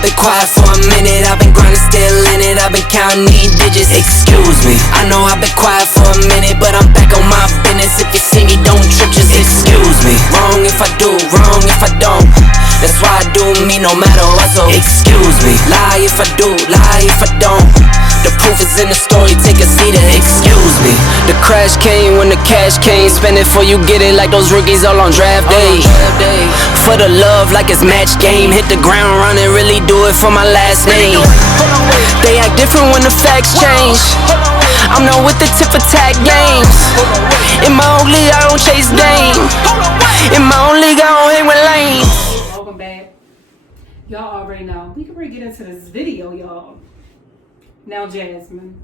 I've been quiet for a minute, I've been grinding, still in it, I've been counting these digits. Excuse me, I know I've been quiet for a minute, but I'm back on my business. If you see me, don't trip, just excuse me. Wrong if I do, wrong if I don't. That's why I do me no matter what, so excuse me. Lie if I do, lie if I don't. The proof is in the story, take a seat and excuse me. The crash came when the cash came. Spend it before you get it like those rookies all on draft day. For the love like it's match game. Hit the ground running, really do it for my last name. They act different when the facts change. I'm not with the tip for tag games. In my own league, I don't chase game. In my own league, I don't hang with lanes. Welcome back. Y'all already know. We can really get into this video, y'all. Now, Jasmine.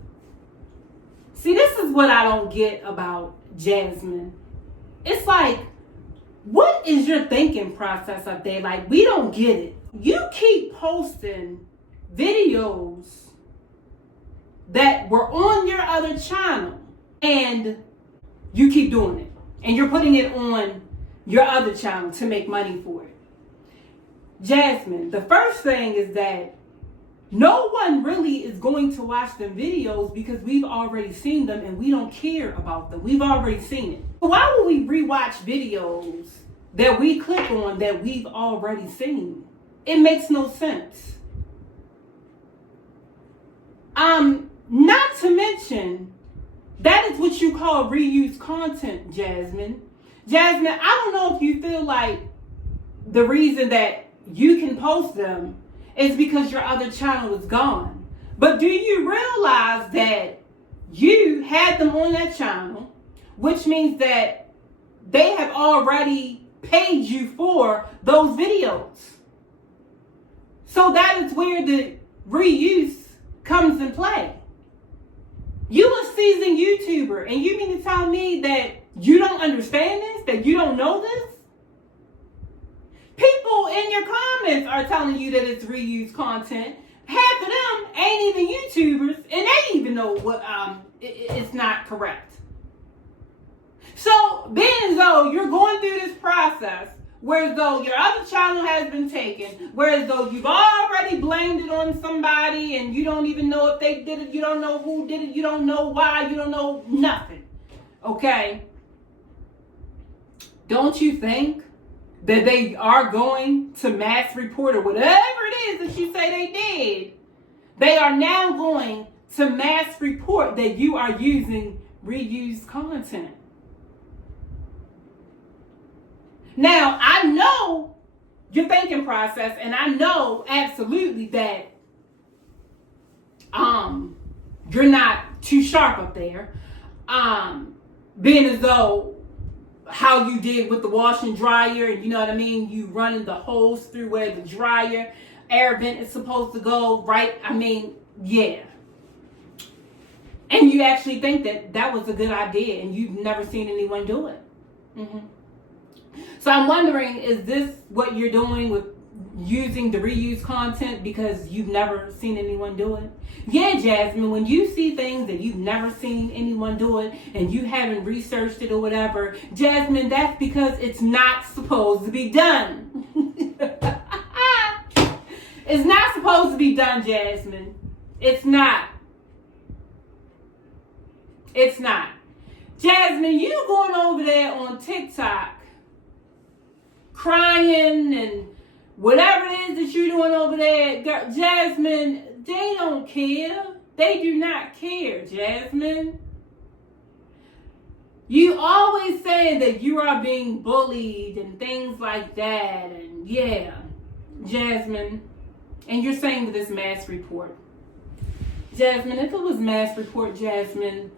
See, this is what I don't get about Jasmine. It's like, what is your thinking process up there? Like, we don't get it. You keep posting videos that were on your other channel, and you keep doing it. And you're putting it on your other channel to make money for it. Jasmine, the first thing is that no one really is going to watch them videos because we've already seen them and we don't care about them. We've already seen it. Why would we rewatch videos that we click on that we've already seen? It makes no sense. Not to mention, that is what you call reused content, Jasmine. Jasmine, I don't know if you feel like the reason that you can post them is because your other channel is gone. But do you realize that you had them on that channel, which means that they have already paid you for those videos? So that is where the reuse comes in play. You a seasoned YouTuber, and you mean to tell me that you don't understand this, that you don't know this? People in your comments are telling you that it's reused content. Half of them ain't even YouTubers, and they even know what it's not correct. So being as though you're going through this process, whereas though your other channel has been taken, whereas though you've already blamed it on somebody and you don't even know if they did it, you don't know who did it, you don't know why, you don't know nothing. Okay? Don't you think that they are going to mass report or whatever it is that you say they did? They are now going to mass report that you are using reused content. Now, I know your thinking process, and I know absolutely that you're not too sharp up there. Being as though how you did with the wash and dryer, and you know what I mean, you running the hose through where the dryer air vent is supposed to go, right? I mean, yeah. And you actually think that that was a good idea, and you've never seen anyone do it. So I'm wondering, is this what you're doing with using the reused content because you've never seen anyone do it? Yeah, Jasmine, when you see things that you've never seen anyone do it and you haven't researched it or whatever, Jasmine, that's because it's not supposed to be done. It's not supposed to be done, Jasmine. It's not. It's not. Jasmine, you going over there on TikTok crying and whatever it is that you're doing over there, Jasmine, they don't care. They do not care, Jasmine. You always say that you are being bullied and things like that, and yeah, Jasmine, and you're saying that it's mass report. Jasmine, if it was mass report, Jasmine,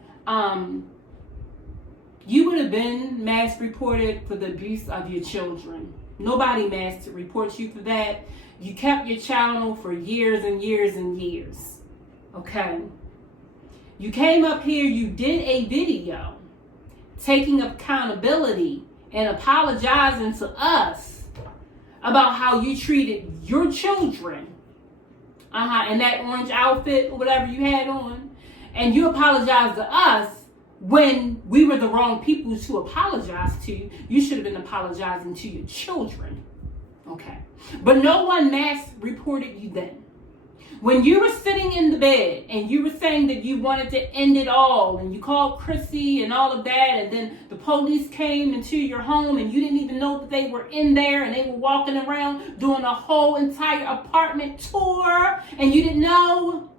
you would have been mass reported for the abuse of your children. Nobody mass reports you for that. You kept your channel for years and years and years. Okay? You came up here, you did a video taking accountability and apologizing to us about how you treated your children. In that orange outfit or whatever you had on. And you apologized to us when we were the wrong people to apologize to. You should have been apologizing to your children. Okay. But no one mass reported you then. When you were sitting in the bed and you were saying that you wanted to end it all and you called Chrissy and all of that, and then the police came into your home and you didn't even know that they were in there and they were walking around doing a whole entire apartment tour and you didn't know,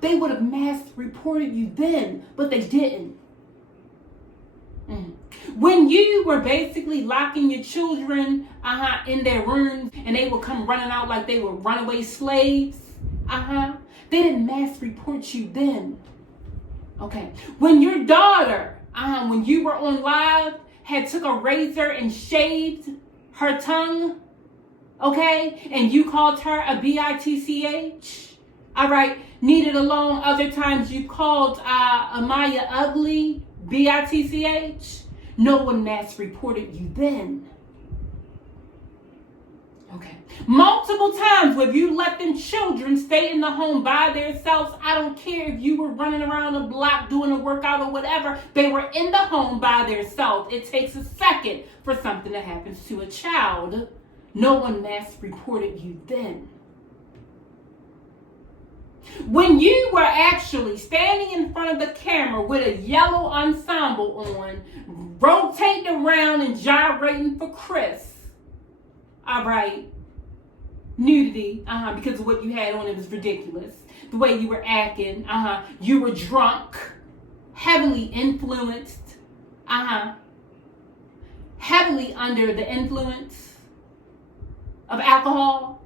they would have mass reported you then, but they didn't. When you were basically locking your children in their rooms and they would come running out like they were runaway slaves, they didn't mass report you then. Okay. When your daughter, when you were on live, had took a razor and shaved her tongue, okay, and you called her a bitch, all right, needed alone. Other times you called Amaya ugly, bitch. No one mass reported you then. Okay. Multiple times where you let them children stay in the home by themselves. I don't care if you were running around the block doing a workout or whatever. They were in the home by themselves. It takes a second for something that happens to a child. No one mass reported you then. When you were actually standing in front of the camera with a yellow ensemble on, rotating around and gyrating for Chris, all right, nudity, because of what you had on, it was ridiculous. The way you were acting, you were drunk, heavily influenced, heavily under the influence of alcohol,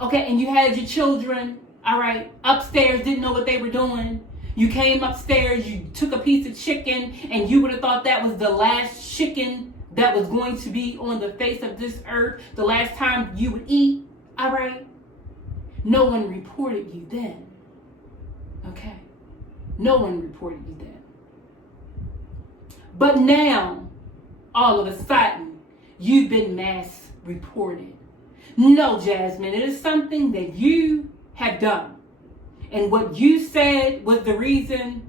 okay, and you had your children, all right, upstairs, didn't know what they were doing. You came upstairs, you took a piece of chicken, and you would have thought that was the last chicken that was going to be on the face of this earth, the last time you would eat, all right? No one reported you then, okay? No one reported you then. But now, all of a sudden, you've been mass reported. No, Jasmine, it is something that you have done. And what you said was the reason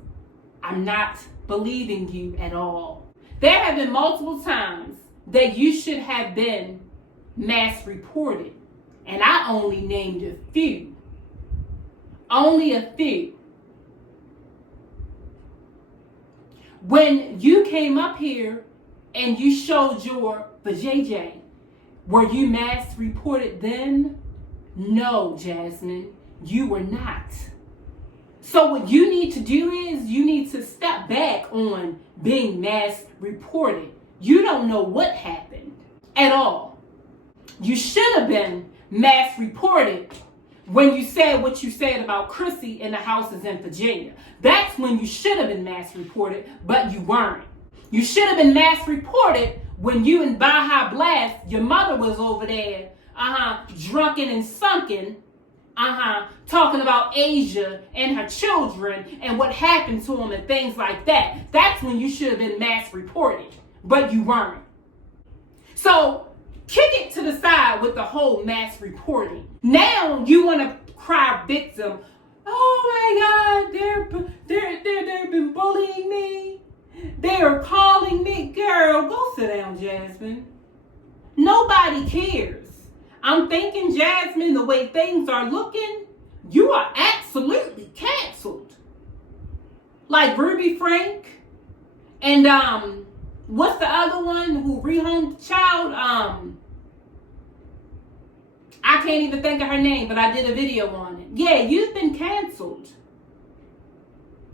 I'm not believing you at all. There have been multiple times that you should have been mass reported. And I only named a few. Only a few. When you came up here and you showed your vajayjay, were you mass reported then? No, Jasmine, you were not. So what you need to do is you need to step back on being mass reported. You don't know what happened at all. You should have been mass reported when you said what you said about Chrissy in the houses in Virginia. That's when you should have been mass reported, but you weren't. You should have been mass reported when you in Baja Blast, your mother was over there, drunken and sunken, talking about Asia and her children and what happened to them and things like that. That's when you should have been mass reported, but you weren't. So kick it to the side with the whole mass reporting. Now you want to cry victim. Oh my God, they've been bullying me. They're calling me. Girl, go sit down, Jasmine. Nobody cares. I'm thinking, Jasmine, the way things are looking, you are absolutely canceled. Like Ruby Frank and what's the other one who rehomed the child? I can't even think of her name, but I did a video on it. Yeah, you've been canceled.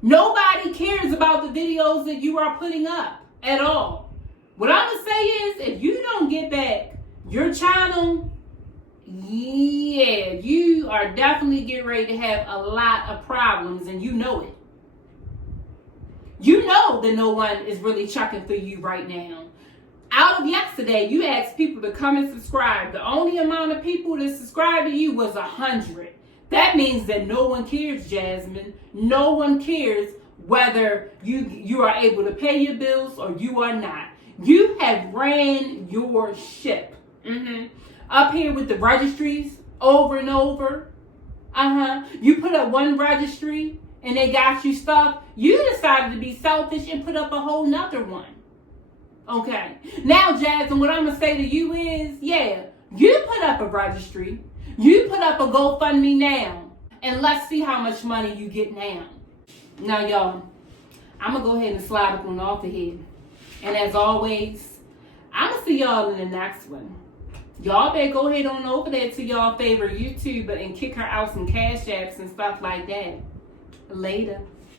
Nobody cares about the videos that you are putting up at all. What I'm gonna say is, if you don't get back your channel, yeah, you are definitely getting ready to have a lot of problems, and you know it. You know that no one is really checking for you right now. Out of yesterday, you asked people to come and subscribe. The only amount of people that subscribed to you was 100. That means that no one cares, Jasmine. No one cares whether you are able to pay your bills or you are not. You have ran your ship. Up here with the registries over and over. You put up one registry and they got you stuck. You decided to be selfish and put up a whole nother one. Okay. Now, Jasmine, what I'm going to say to you is, yeah, You put up a registry. You put up a GoFundMe now. And let's see how much money you get now. Now, y'all, I'm going to go ahead and slide up on off the head. And as always, I'm going to see y'all in the next one. Y'all better go ahead on over there to y'all favorite YouTuber and kick her out some cash apps and stuff like that. Later.